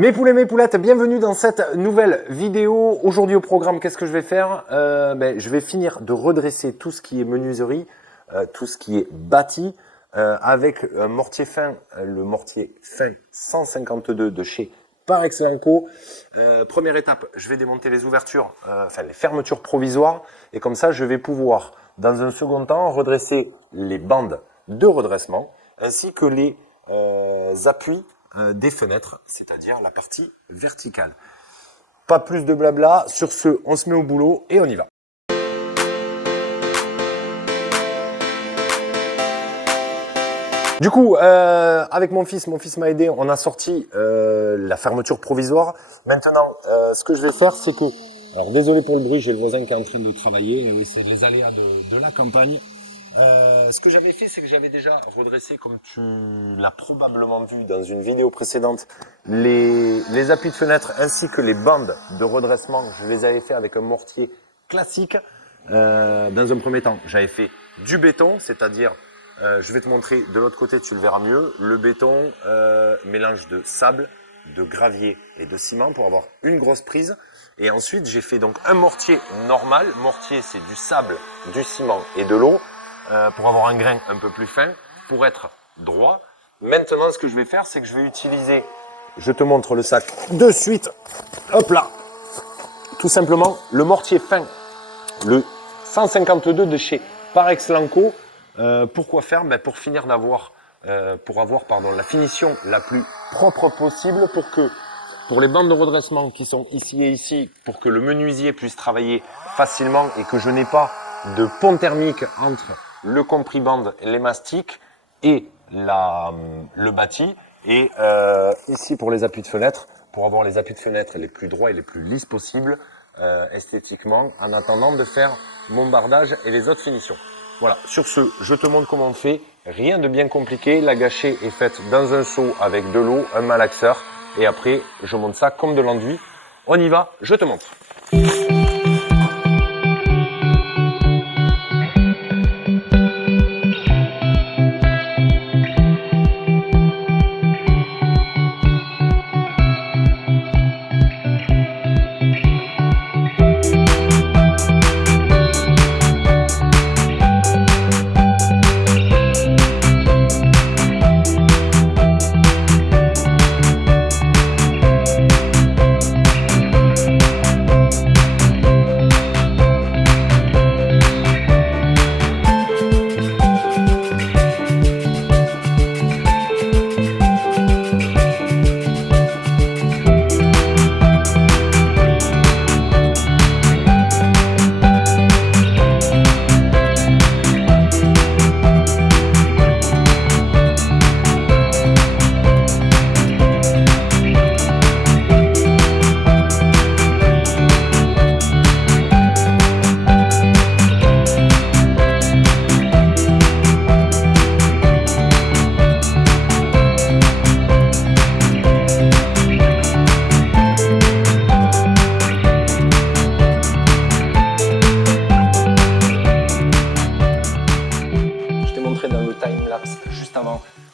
Mes poulets, mes poulettes, bienvenue dans cette nouvelle vidéo. Aujourd'hui au programme, qu'est-ce que je vais faire? Je vais finir de redresser tout ce qui est menuiserie, tout ce qui est bâti, avec un mortier fin, le mortier fin 152 de chez Parex Lanco. Première étape, je vais démonter les ouvertures, les fermetures provisoires, et comme ça je vais pouvoir, dans un second temps, redresser les bandes de redressement, ainsi que les appuis des fenêtres, c'est-à-dire la partie verticale. Pas plus de blabla, sur ce, on se met au boulot et on y va. Du coup, avec mon fils m'a aidé, on a sorti la fermeture provisoire. Maintenant, ce que je vais faire, c'est que... Alors désolé pour le bruit, j'ai le voisin qui est en train de travailler, oui, c'est les aléas de la campagne. Ce que j'avais fait, c'est que j'avais déjà redressé, comme tu l'as probablement vu dans une vidéo précédente, les appuis de fenêtre ainsi que les bandes de redressement. Je les avais fait avec un mortier classique. Dans un premier temps, j'avais fait du béton, c'est-à-dire, je vais te montrer de l'autre côté, tu le verras mieux, le béton, mélange de sable, de gravier et de ciment pour avoir une grosse prise. Et ensuite, j'ai fait donc un mortier normal. Mortier, c'est du sable, du ciment et de l'eau. Pour avoir un grain un peu plus fin, pour être droit. Maintenant, ce que je vais faire, c'est que je vais utiliser, je te montre le sac de suite, hop là, tout simplement le mortier fin, le 152 de chez Parex Lanco. Pourquoi faire? Pour finir d'avoir, pour avoir la finition la plus propre possible, pour les bandes de redressement qui sont ici et ici, pour que le menuisier puisse travailler facilement et que je n'ai pas de pont thermique entre le compris bande, les mastiques et le bâti. Et ici pour les appuis de fenêtre, pour avoir les appuis de fenêtre les plus droits et les plus lisses possibles esthétiquement, en attendant de faire mon bardage et les autres finitions. Voilà, sur ce, je te montre comment on fait. Rien de bien compliqué. La gâchée est faite dans un seau avec de l'eau, un malaxeur. Et après, je monte ça comme de l'enduit. On y va, je te montre.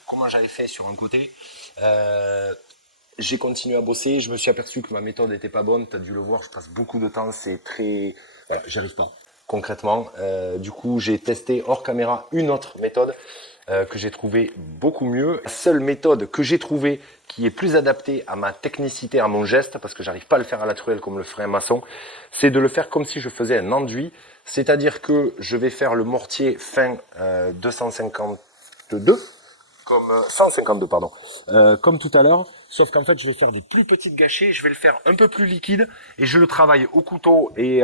Comment j'avais fait sur un côté, j'ai continué à bosser, je me suis aperçu que ma méthode n'était pas bonne, tu as dû le voir, je passe beaucoup de temps, c'est très... Voilà, j'y arrive pas, concrètement. Du coup, j'ai testé hors caméra une autre méthode que j'ai trouvée beaucoup mieux. La seule méthode que j'ai trouvée qui est plus adaptée à ma technicité, à mon geste, parce que j'arrive pas à le faire à la truelle comme le ferait un maçon, c'est de le faire comme si je faisais un enduit, c'est-à-dire que je vais faire le mortier fin 252, comme 152 pardon, comme tout à l'heure, sauf qu'en fait je vais faire des plus petites gâchées, je vais le faire un peu plus liquide et je le travaille au couteau et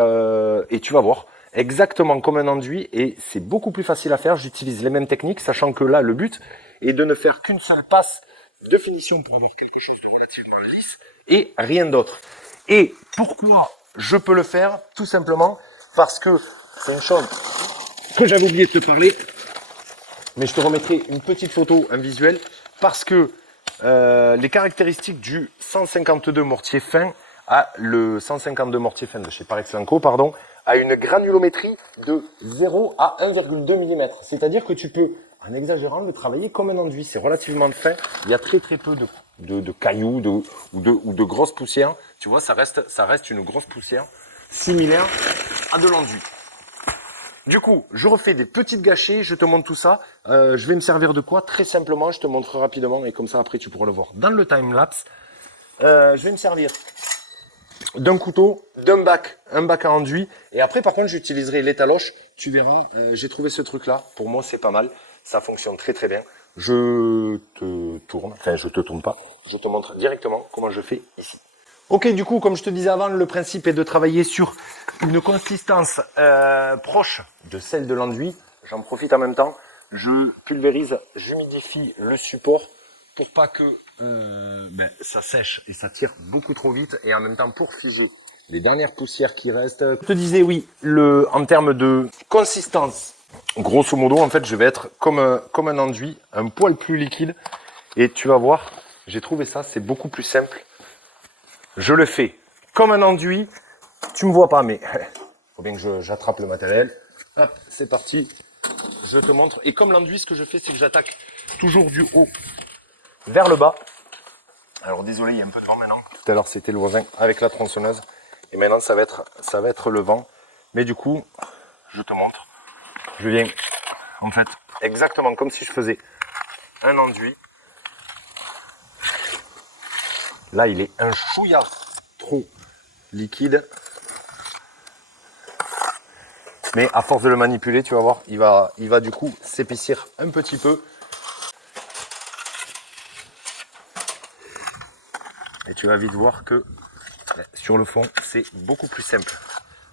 tu vas voir, exactement comme un enduit, et c'est beaucoup plus facile à faire. J'utilise les mêmes techniques, sachant que là le but est de ne faire qu'une seule passe de finition pour avoir quelque chose de relativement lisse et rien d'autre. Et pourquoi je peux le faire? Tout simplement parce que c'est une chose que j'avais oublié de te parler, mais je te remettrai une petite photo, un visuel, parce que les caractéristiques du 152 mortier fin, le 152 mortier fin de chez Parex Lanco, pardon, a une granulométrie de 0 à 1,2 mm. C'est-à-dire que tu peux en exagérant, le travailler comme un enduit. C'est relativement fin. Il y a très très peu de cailloux ou de grosses poussières. Tu vois, ça reste une grosse poussière similaire à de l'enduit. Du coup, je refais des petites gâchées, je te montre tout ça. Je vais me servir de quoi? Très simplement, je te montre rapidement et comme ça après tu pourras le voir dans le time-lapse. Je vais me servir d'un couteau, un bac à enduit. Et après, par contre, j'utiliserai l'étaloche. Tu verras, j'ai trouvé ce truc-là. Pour moi, c'est pas mal. Ça fonctionne très très bien. Je te tourne, enfin je te tourne pas. Je te montre directement comment je fais ici. Ok, du coup, comme je te disais avant, le principe est de travailler sur une consistance proche de celle de l'enduit. J'en profite en même temps. Je pulvérise, j'humidifie le support pour pas que ça sèche et ça tire beaucoup trop vite. Et en même temps, pour figer les dernières poussières qui restent. Je te disais, oui, en termes de consistance, grosso modo, en fait, je vais être comme un enduit, un poil plus liquide. Et tu vas voir, j'ai trouvé ça, c'est beaucoup plus simple. Je le fais comme un enduit. Tu me vois pas, mais faut bien que j'attrape le matériel. Hop, c'est parti. Je te montre. Et comme l'enduit, ce que je fais, c'est que j'attaque toujours du haut vers le bas. Alors désolé, il y a un peu de vent maintenant. Tout à l'heure, c'était le voisin avec la tronçonneuse. Et maintenant, ça va être le vent. Mais du coup, je te montre. Je viens, en fait, exactement comme si je faisais un enduit. Là, il est un chouïa trop liquide. Mais à force de le manipuler, tu vas voir, il va du coup s'épaissir un petit peu. Et tu vas vite voir que sur le fond, c'est beaucoup plus simple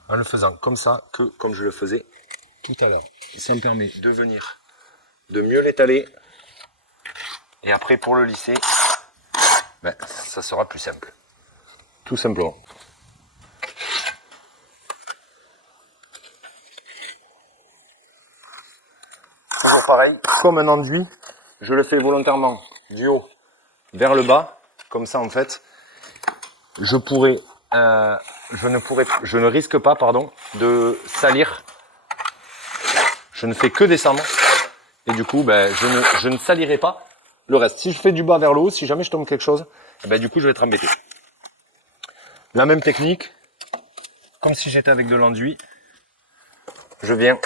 en le faisant comme ça que comme je le faisais tout à l'heure. Ça me permet de mieux l'étaler. Et après, pour le lisser, ça sera plus simple. Tout simplement. Toujours pareil, comme un enduit, je le fais volontairement du haut vers le bas. Comme ça, en fait, je ne risque pas, de salir. Je ne fais que descendre. Et du coup, je ne salirai pas le reste. Si je fais du bas vers le haut, si jamais je tombe quelque chose, du coup, je vais être embêté. La même technique, comme si j'étais avec de l'enduit. Je viens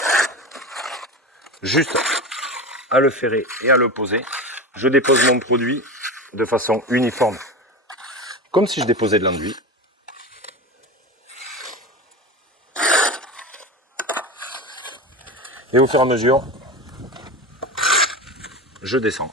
juste à le ferrer et à le poser. Je dépose mon produit de façon uniforme, comme si je déposais de l'enduit. Et au fur et à mesure, je descends.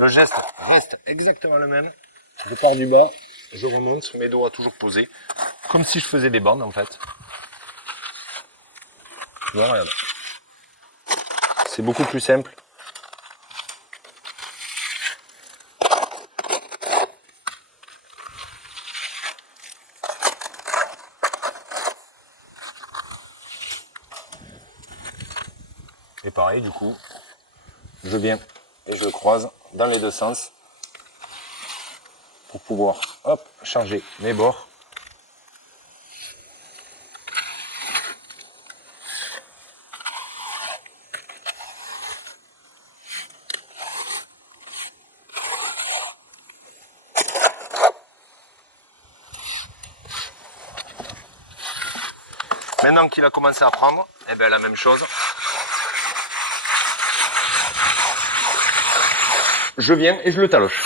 Le geste reste exactement le même. Je pars du bas, je remonte, mes doigts toujours posés, comme si je faisais des bandes en fait. Voilà, regarde. C'est beaucoup plus simple. Et pareil, du coup, je viens et je croise dans les deux sens pour pouvoir, charger mes bords. Maintenant qu'il a commencé à prendre, la même chose. Je viens et je le taloche.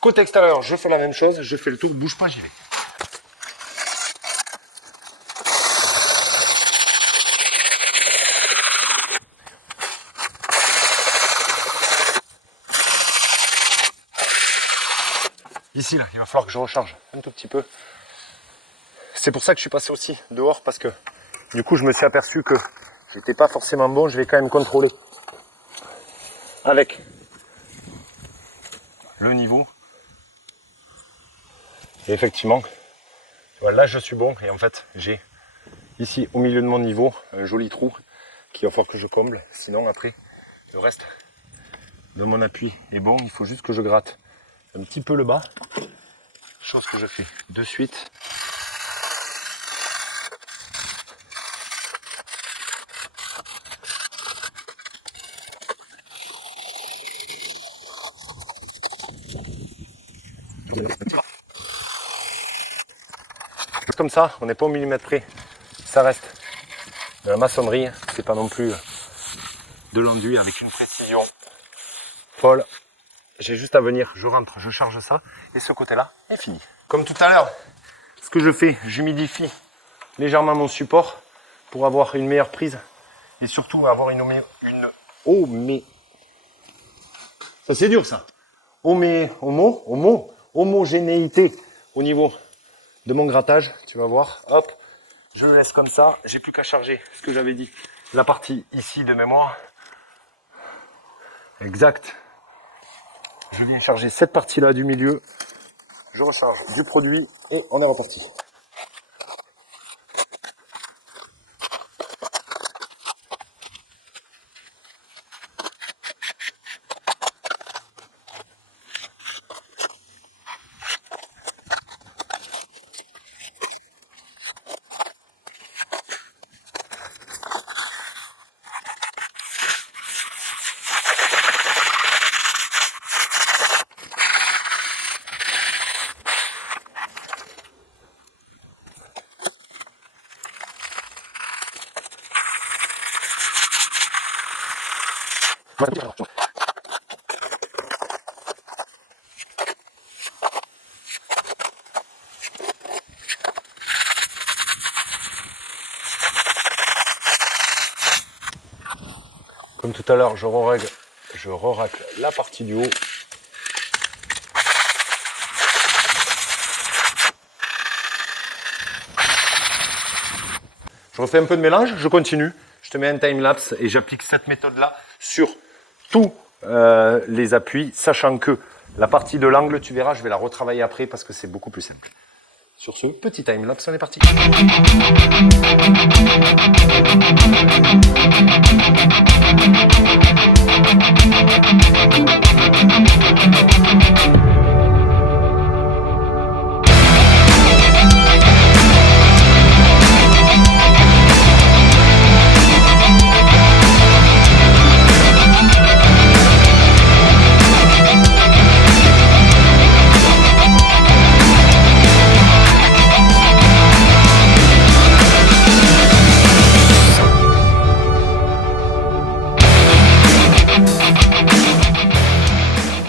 Côté extérieur, je fais la même chose, je fais le tour, bouge pas, j'y vais. Ici, là, il va falloir que je recharge un tout petit peu. C'est pour ça que je suis passé aussi dehors, parce que du coup, je me suis aperçu que j'étais pas forcément bon, je vais quand même contrôler avec le niveau. Et effectivement, tu vois, là je suis bon et en fait j'ai ici au milieu de mon niveau un joli trou qu'il va falloir que je comble. Sinon après le reste de mon appui est bon, il faut juste que je gratte un petit peu le bas. Chose que je fais de suite. Comme ça, on n'est pas au millimètre près. Ça reste de la maçonnerie, c'est pas non plus de l'enduit avec une précision folle. J'ai juste à venir, je rentre, je charge ça et ce côté-là est fini. Comme tout à l'heure, ce que je fais, j'humidifie légèrement mon support pour avoir une meilleure prise et surtout avoir une ça c'est dur ça. Homogénéité au niveau de mon grattage, tu vas voir, hop, je le laisse comme ça, j'ai plus qu'à charger ce que j'avais dit, la partie ici de mémoire, exact, je viens charger cette partie là du milieu, je recharge du produit et on est reparti. Comme tout à l'heure, je re-racle la partie du haut. Je refais un peu de mélange, je continue. Je te mets un time-lapse et j'applique cette méthode-là sur tous les appuis, sachant que la partie de l'angle, tu verras, je vais la retravailler après parce que c'est beaucoup plus simple. Sur ce petit time-lapse, on est parti.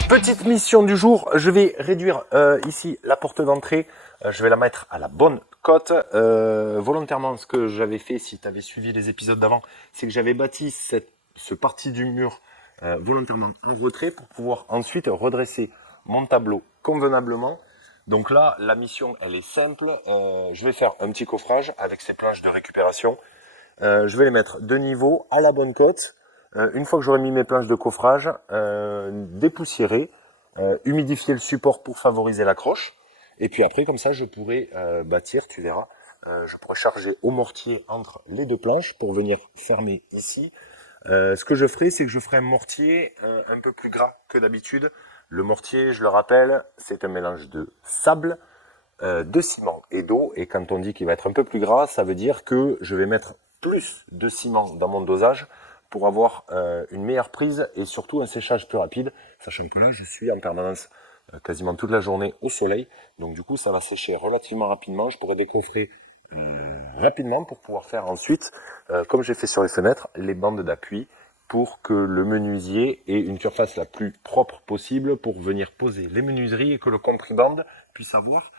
Petite mission du jour, je vais réduire ici la porte d'entrée, je vais la mettre à la bonne cote. Volontairement, ce que j'avais fait, si tu avais suivi les épisodes d'avant, c'est que j'avais bâti ce parti du mur volontairement en retrait pour pouvoir ensuite redresser mon tableau convenablement. Donc là, la mission, elle est simple. Je vais faire un petit coffrage avec ces planches de récupération. Je vais les mettre de niveau à la bonne cote. Une fois que j'aurai mis mes planches de coffrage, dépoussiérer, humidifier le support pour favoriser l'accroche. Et puis après, comme ça, je pourrai bâtir, tu verras, Je pourrais charger au mortier entre les deux planches pour venir fermer ici. Ce que je ferai, c'est que je ferai un mortier un peu plus gras que d'habitude. Le mortier, je le rappelle, c'est un mélange de sable, de ciment et d'eau. Et quand on dit qu'il va être un peu plus gras, ça veut dire que je vais mettre plus de ciment dans mon dosage pour avoir une meilleure prise et surtout un séchage plus rapide. Sachant que là, je suis en permanence quasiment toute la journée au soleil. Donc du coup, ça va sécher relativement rapidement. Je pourrais décoffrer rapidement pour pouvoir faire ensuite, comme j'ai fait sur les fenêtres, les bandes d'appui pour que le menuisier ait une surface la plus propre possible pour venir poser les menuiseries et que le compribande puisse avoir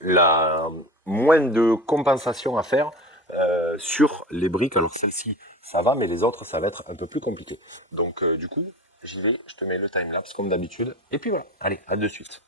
la moins de compensation à faire sur les briques. Alors celle-ci, ça va, mais les autres, ça va être un peu plus compliqué. Donc du coup, j'y vais, je te mets le timelapse comme d'habitude. Et puis voilà, allez, à de suite.